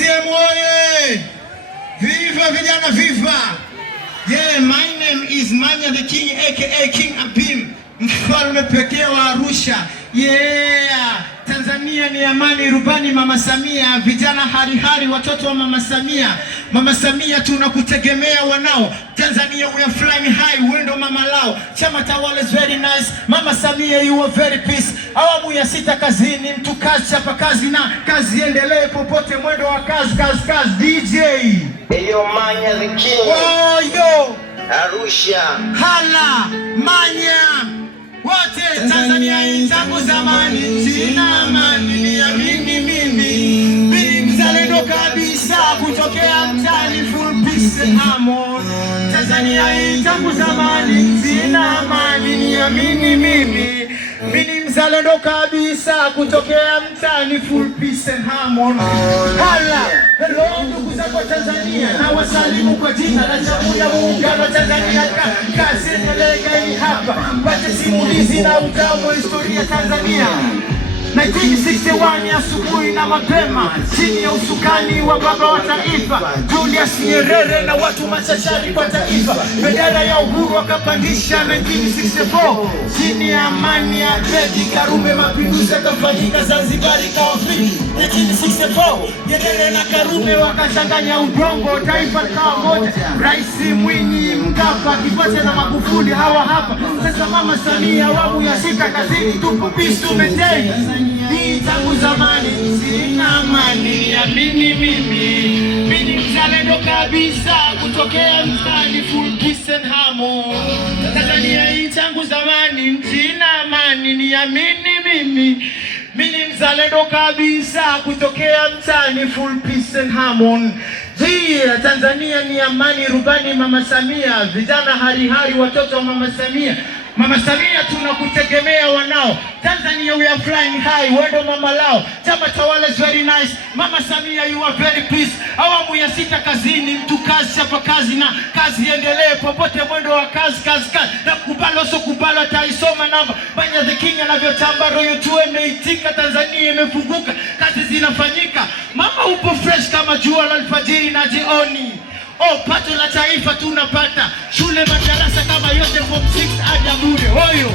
CCM oye! Viva vijana, viva! Yeah, my name is Manya the King aka King Abim, mfalme pekee wa Arusha. Yeah, Tanzania ni amani, rubani Mama Samia, vijana hari watoto wa Mama Samia. Mama Samia tunakutegemea wanao. Tanzania we are flying high, wendo mama lao. Chama tawala is very nice. Mama Samia you are very peace. Awamu ya 6 kazini, mtu kazi chapa kazi na kazi endelee popote, mwendo wa kazi DJ. Eyo Manya the King. Oh yo. Arusha. Hala Manya. Wote Tanzania tangu zamani, sina amani ni ya mimi mzalendo kabisa, kutokea mtani full peace and harmony. Tanzania tangu zamani, sina amani ni ya mimi mzalendo kabisa, kutokea mtani full peace and harmony. Hala, hello ndugu zangu Tanzania, na wasalimu kwa jina la Jamhuri ya Muungano wa Tanzania. Kazi endelee hapa, pate simulizi na utamu wa historia Tanzania. 1961 asubuhi na mapema, chini ya usukani wa baba wa taifa Julius Nyerere na watu machachari kwa taifa, bendera ya uhuru wakapandisha 1964, chini ya amani ya Abeid Karume, mapinduzi yakafanyika Zanzibar ikawa free. 1964 Nyerere na Karume wakachanganya udongo, taifa likawa moja, Rais Mwinyi, Mkapa, Kikwete na Magufuli hawa hapa. Sasa Mama Samia awamu ya 6 kazini, tupo peace tumetei. Ni tangu zamani, sina amani ya mimi mzalendo kabisa, kutokea mtani full peace and harmony. Tanzania hii tangu zamani, sina amani ni ya mimi mzalendo kabisa, kutokea mtani full peace and harmony. Tanzania ni amani, rubani Mama Samia, vijana hari watoto wa Mama Samia. Mama Samia tunakutegemea wanao. Tanzania we are flying high, wendo mama lao. Chama tawala is very nice. Mama Samia you are very peace. Awamu ya 6 kazini, mtu kazi chapa kazi na kazi endelee popote, mwendo wa kazi. Na kubalo so kubalo taisoma namba. Manya the King anavyotamba, royo tu imeitika, Tanzania imefunguka, kazi zinafanyika. Mama upo fresh kama jua la alfajiri na jioni. Oh, pato la taifa tunapata, shule madarasa kama yote form 6 hadi bure. Hoyo.